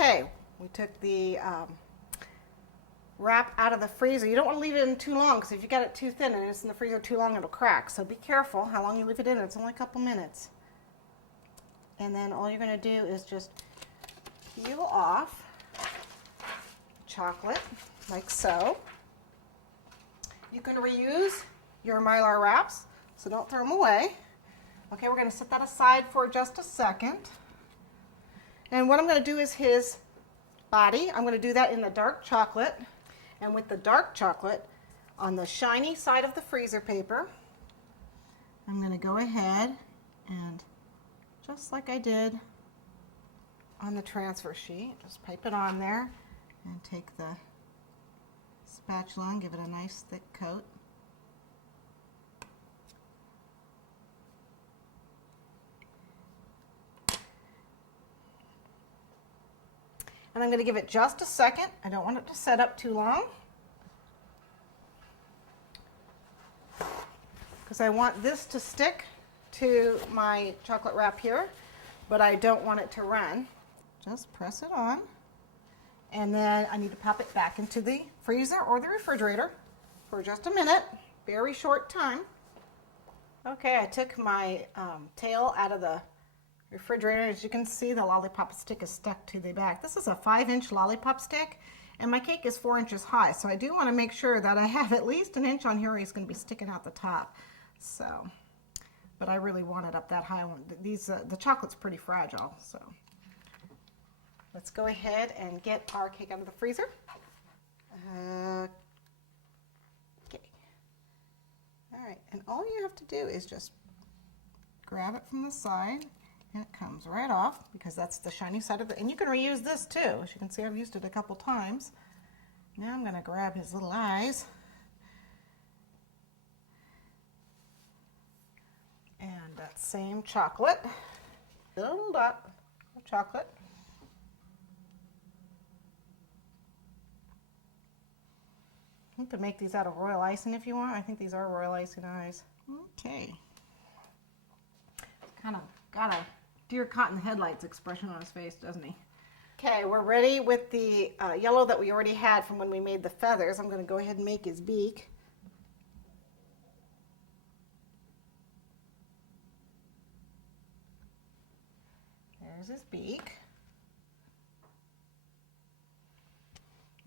Okay, we took the wrap out of the freezer. You don't want to leave it in too long because if you got it too thin and it's in the freezer too long, it'll crack. So be careful how long you leave it in. It's only a couple minutes. And then all you're going to do is just peel off chocolate like so. You can reuse your Mylar wraps, so don't throw them away. Okay, we're going to set that aside for just a second. And what I'm going to do is his body. I'm going to do that in the dark chocolate. And with the dark chocolate on the shiny side of the freezer paper, I'm going to go ahead and just like I did on the transfer sheet, just pipe it on there and take the spatula and give it a nice thick coat. And I'm going to give it just a second. I don't want it to set up too long because I want this to stick to my chocolate wrap here, but I don't want it to run. Just press it on, and then I need to pop it back into the freezer or the refrigerator for just a minute, very short time. Okay, I took my tail out of the refrigerator. As you can see, the lollipop stick is stuck to the back. This is a 5-inch lollipop stick, and my cake is 4 inches high, so I do want to make sure that I have at least an inch on here. He's going to be sticking out the top. So, but I really want it up that high. The chocolate's pretty fragile, so let's go ahead and get our cake out of the freezer. Okay. All right, and all you have to do is just grab it from the side. And it comes right off because that's the shiny side of it. And you can reuse this too. As you can see, I've used it a couple times. Now I'm going to grab his little eyes. And that same chocolate. Little dot of chocolate. You can make these out of royal icing if you want. I think these are royal icing eyes. Okay. Kind of got a deer caught in the headlights expression on his face, doesn't he? Okay, we're ready with the yellow that we already had from when we made the feathers. I'm going to go ahead and make his beak. There's his beak.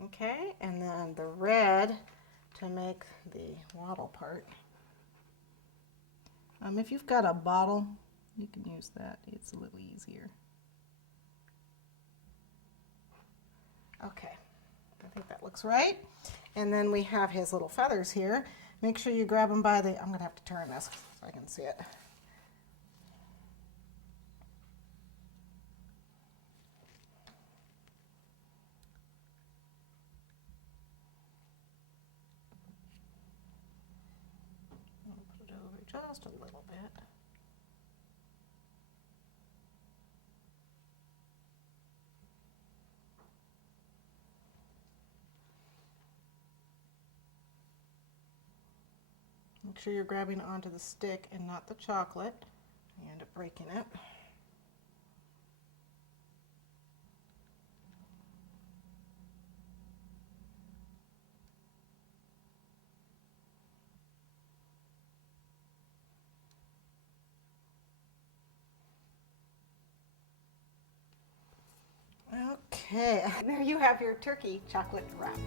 Okay, and then the red to make the wattle part. If you've got a bottle, you can use that. It's a little easier. Okay, I think that looks right. And then we have his little feathers here. Make sure you grab them by the, I'm going to have to turn this so I can see it. I'll put it over just a little bit. Make sure you're grabbing onto the stick and not the chocolate. You end up breaking it. Okay, there you have your turkey chocolate wrap.